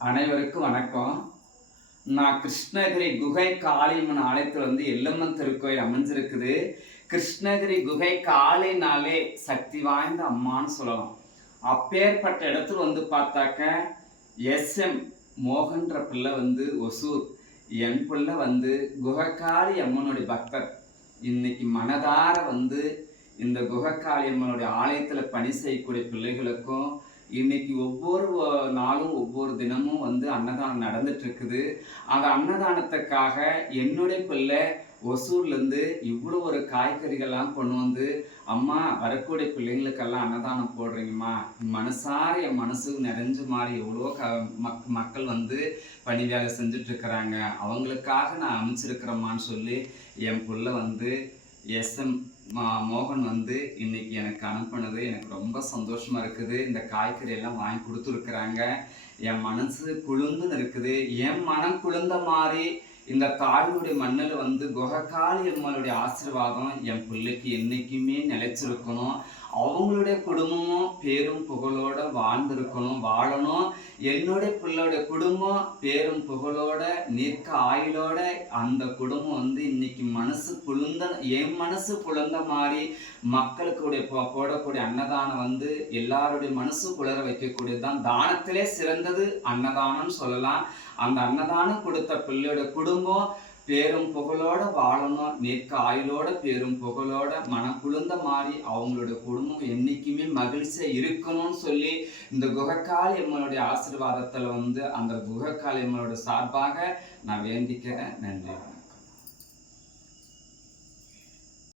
அனைவருக்கும் வணக்கம். நான் கிருஷ்ணகிரி குகை காளியம்மன் ஆலயத்தில் வந்து எல்லம்மன் திருக்கோயில் அமைஞ்சிருக்குது. கிருஷ்ணகிரி குகை காளினாலே சக்தி வாய்ந்த அம்மான்னு சொல்லலாம். அப்பேற்பட்ட இடத்துல வந்து பார்த்தாக்க எஸ்எம் மோகன்ற பிள்ளை வந்து ஒசூர். என் பிள்ளை வந்து குகக்காளி அம்மனுடைய பக்தர். இன்னைக்கு மனதார வந்து இந்த குகக்காளி அம்மனுடைய ஆலயத்தில் பணி செய்யக்கூடிய பிள்ளைகளுக்கும் இன்னைக்கு ஒவ்வொரு நாளும் ஒவ்வொரு தினமும் வந்து அன்னதானம் நடந்துட்டு இருக்குது அந்த அன்னதானத்துக்காக என்னுடைய பிள்ளை ஒசூர்லேருந்து இவ்வளோ ஒரு காய்கறிகள்லாம் கொண்டு வந்து அம்மா வரக்கூடிய பிள்ளைங்களுக்கெல்லாம் அன்னதானம் போடுறீங்கம்மா. மனசார என் மனசு நிறைஞ்ச மாதிரி எவ்வளோ க மக் மக்கள் வந்து பணி வேலை செஞ்சுட்ருக்குறாங்க அவங்களுக்காக நான் அமைச்சிருக்கிறேம்மான்னு சொல்லி என் பிள்ளை வந்து எஸ்எம் மோகன் வந்து இன்னைக்கு எனக்கு அனுப்புனது. எனக்கு ரொம்ப சந்தோஷமா இருக்குது. இந்த காய்கறி எல்லாம் வாங்கி கொடுத்துருக்குறாங்க. என் மனசு குளிர்ந்து இருக்குது. என் மனம் குளிர்ந்த மாதிரி இந்த தாயுடைய மண்ணில் வந்து குகக்காளி அம்மாளுடைய ஆசீர்வாதம் என் பிள்ளைக்கு என்னைக்குமே நிலைச்சிருக்கணும் அவங்களுடைய குடும்பமும் பேரும் புகழோட வாழ்ந்திருக்கணும் வாழணும். என்னுடைய பிள்ளையோட குடும்பம் பேரும் புகழோட நிற்க ஆயுளோட அந்த குடும்பம் வந்து இன்னைக்கு மனசு புழுந்த என் மனசு புழுந்த மாதிரி மக்களுக்குடைய போடக்கூடிய அன்னதானம் வந்து எல்லாருடைய மனசு குளிர வைக்கக்கூடியது தான் தானத்திலே சிறந்தது அன்னதானம்னு சொல்லலாம். அந்த அன்னதானம் கொடுத்த பிள்ளையோட குடும்பம் பேரும் புகழோட வாழணும். நிற்க ஆயுளோட பேரும் புகழோட மனம் குளிர்ந்த மாதிரி அவங்களோட குடும்பம் என்னைக்குமே மகிழ்ச்சியா இருக்கணும்னு சொல்லி இந்த குகக்காளி அம்மனுடைய ஆசீர்வாதத்துல வந்து அந்த குகக்காளி அம்மனோட சார்பாக நான் வேண்டிக்கிறேன். நன்றி.